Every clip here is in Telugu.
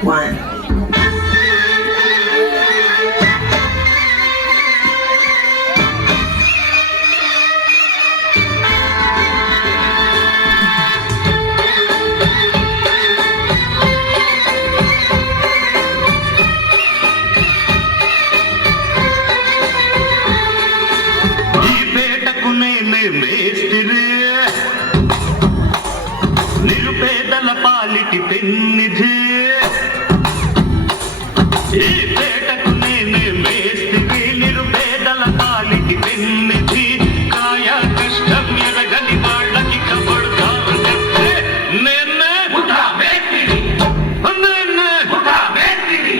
One. నిరుపేదల పాలిటి పెన్నిధి ఈ పేటకు నేనే మేస్తిరి నిరుపేదల పాలిటి పెన్నిధి కాయ కష్టం ఎరగని వాళ్ళకి కబడ్దారు చెప్తే నేనే ముఠా మేస్తిరి నేనే ముఠా మేస్తిరి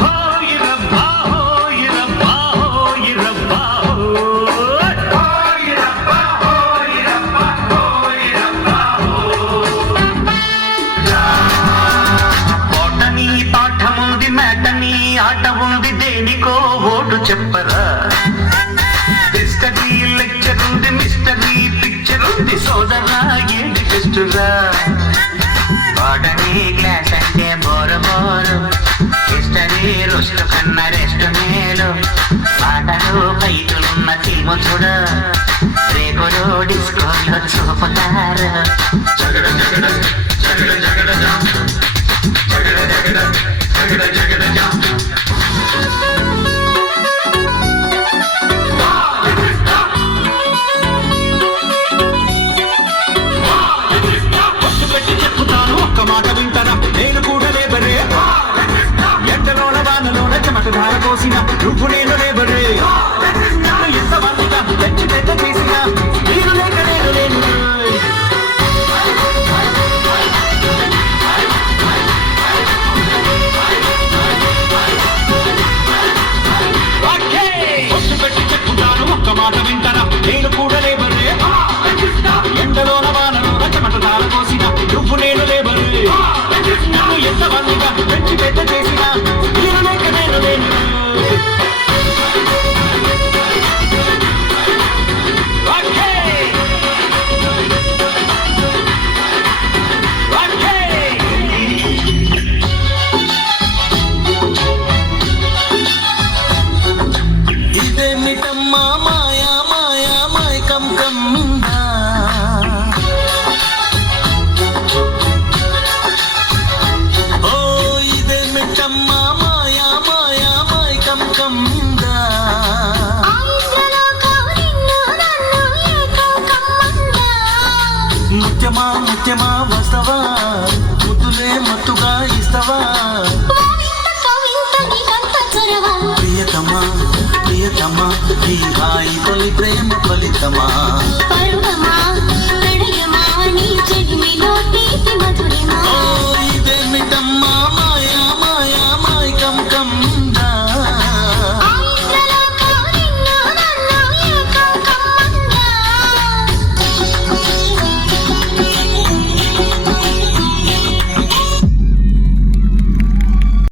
హోయిరబ్బా హోయిరబ్బా హోయిరబ్బా ఆట ఉంది దేనికో ఓటు చెప్పరా హిస్టరీ లెక్చర్ ఉంది మిస్టరీ పిక్చర్ ఉంది సోదరా ఏంటి టెస్టురా వాడని క్లాస్ అంటే బోరు బోరు హిస్టరీ రుస్టు కన్నా రెస్ట్ మేలు ఆటలు బయటలున్న సినిమా చూడ రేపులు డిస్కోలో చూపుతారు జగడ జగడ జగడ జగడ జగడ జగడ జగడ జగడ జగడ కోసిన నువ్వు నేను లేబరే ఎంతమందిగా తెచ్చి పెద్ద చేసిన నేను లేక నేను లేను పెట్టి చెప్పుతాను ఒక్క మాట వింటారా నేను కూడా లేబరే ఎండలోన వానలోన చెమట ధార కోసిన నువ్వు నేను లేబరే నన్ను ఎంతమందిగా తెచ్చి పెద్ద చేసిన నేను లేక నేను లేను ఇదేమిటమ్మా మాయా మాయా మైకం కమ్మిందా ఓ ఇదేమిటమ్మా మాయా మాయా మైకం కమ్మిందా ముత్యమా ముత్యమా వస్తవా ముద్దులే మత్తుగా ఇస్తవా ప్రియతమా ప్రియతమా ఈ హాయి తొలి ప్రేమ ఫలితమా ఇదేమిటమ్మా